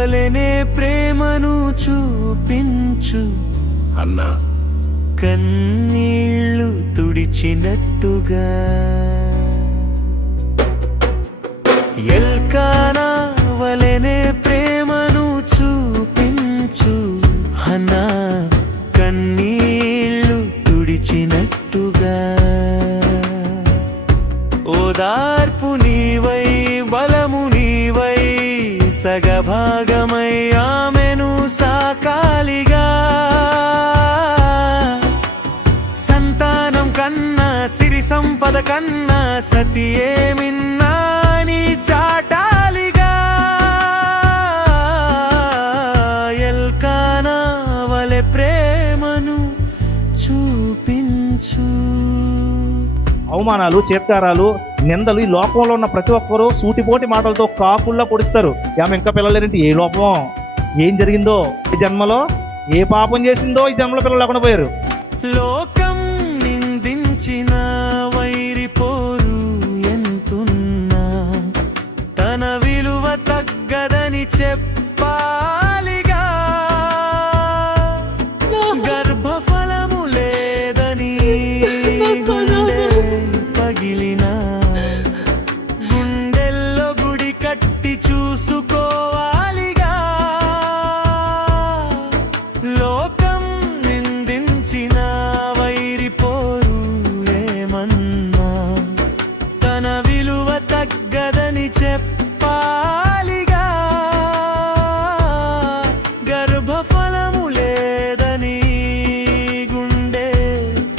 వలెనే ప్రేమను చూపించు అన్నా. కన్నీళ్ళు తుడిచినట్టుగా. ఎల్కానా వలెనే ప్రేమను చూపించు అన్నా, కన్నీళ్ళు తుడిచినట్టుగా. ఓదార్పు నీవై బలము నీవై సగభాగమై ఆమెను సాకాలిగా. సంతానం కన్నా సిరి సంపద కన్నా సతియే మిన్నా నీ చాటాలిగా. ఎల్కానా వలె ప్రేమను చూపించు. అవమానాలు, చేత్కారాలు, నిందలు ఈ లోకంలో ఉన్న ప్రతి ఒక్కరూ సూటిపోటి మాటలతో కాకుల్లా పొడిస్తారు. ఆమె ఇంకా పిల్లలేరంటే ఏ లోపం, ఏం జరిగిందో, ఈ జన్మలో ఏ పాపం చేసిందో ఈ జన్మలో పిల్లలు లేకుండా పోయారు. లోకం నిందించిన వైరిపోరు ఎంతున్నా తన విలువ తగ్గదని చెప్పాలిగా. గర్భఫలము లేదని గుండె పగిలిన గుండెల్లో గుడి కట్టి చూసుకోవాలిగా. లోకం నిందించిన వైరిపోరు ఏమన్నా తన విలువ తగ్గదని చెప్పాలిగా. గర్భఫలము లేదని గుండె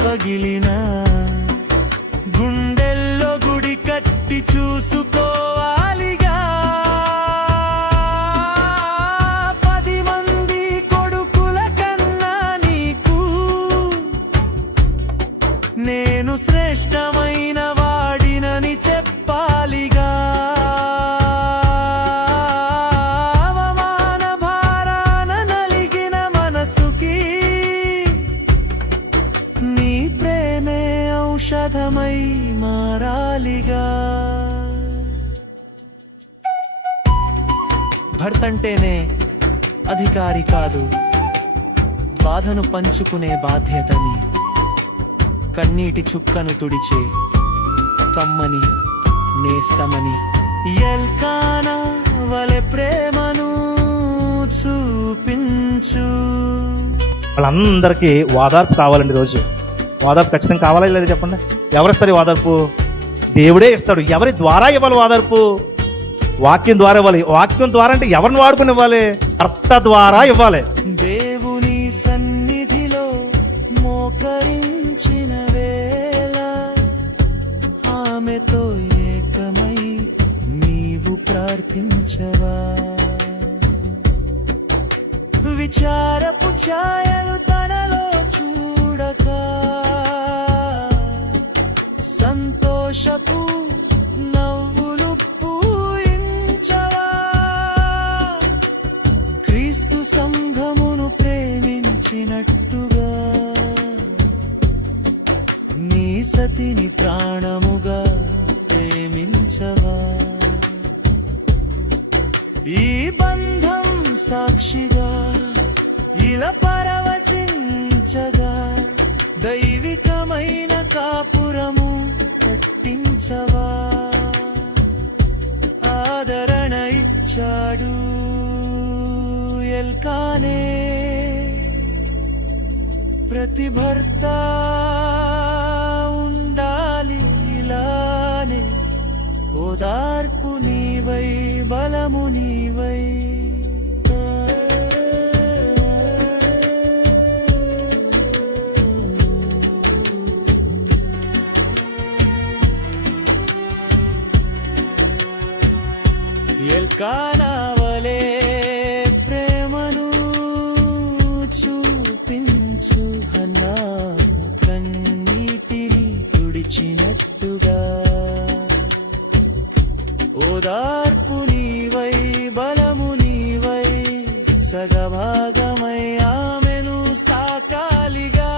పగిలిన గుండెల్లో గుడి కట్టి చూసుకోవాలిగా. 10 మంది కొడుకుల కన్నా నీకు నేను శ్రేష్టమైన వాడినని చెప్పాలిగా. అవమాన భారాన నలిగిన మనసుకి నీ ప్రేమే ఔషధమై మారాలిగా. భర్తంటేనే అధికారి కాదు, బాధను పంచుకునే బాధ్యతని, కన్నీటి చుక్కను తుడిచే కమ్మని నేస్తమని. ఎల్కానా వలె ప్రేమను చూపించు. వాళ్ళందరికీ ఓదార్పు కావాలండి. రోజు ఓదార్పు ఖచ్చితంగా కావాలా లేదు చెప్పండి. ఎవరిస్తారు ఓదార్పు? దేవుడే ఇస్తాడు. ఎవరి ద్వారా ఇవ్వాలి ఓదార్పు? వాక్యం ద్వారా ఇవ్వాలి. వాక్యం ద్వారా అంటే ఎవరిని వాడుకుని ఇవ్వాలి? భర్త ద్వారా ఇవ్వాలి. దేవుని సన్నిధిలో మోకరించిన వేళ ఆమెతో ఏకమై నీవు ప్రార్థించవా. విచారపు ఛాయలు తనలో చూడక సంతోషపు నవ్వులు పూయించవా. క్రీస్తు సంఘమును ప్రేమించినట్టుగా నీ సతిని ప్రాణముగా ప్రేమించవా. ఈ బంధం సాక్షిగా ఇలా పరవశించగా దైవికమైన కాపురము కట్టించవా. ఆదరణ ఇచ్చాడు ఎల్కానే, ప్రతి భర్త ఉండాలి ఇలానే. ఓదార్పు నీవై బలము నీవై. ఎల్కానా వలె ప్రేమను చూపించు అన్నా, కన్నీటిని తుడిచినట్టుగా. ఓదార్పు నీవై బలము నీవై సగభాగమై ఆమెను సాకాలిగా.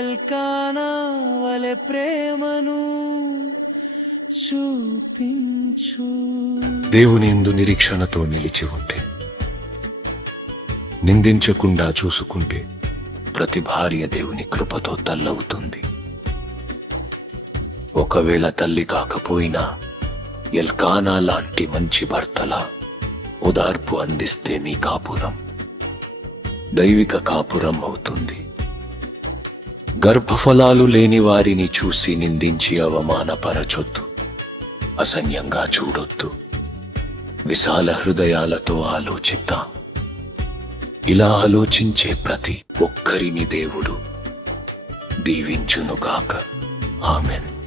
ఎల్కానా వలె ప్రేమను చూపించు. దేవుని యందు నిరీక్షణతో నిలిచి ఉంటే, నిందించకుండా చూసుకుంటే ప్రతి భార్య దేవుని కృపతో తల్లవుతుంది. ఒకవేళ తల్లి కాకపోయినా ఎల్కానా లాంటి మంచి భర్తలా ఓదార్పు అందిస్తే మీ కాపురం దైవిక కాపురం అవుతుంది. గర్భఫలాలు లేని వారిని చూసి నిందించి అవమానపరచొద్దు, అసహ్యంగా చూడొద్దు. విశాల హృదయాలతో ఆలోచిద్దాం. ఇలా ఆలోచించే ప్రతి ఒక్కరిని దేవుడు దీవించునుగాక. ఆమెన్.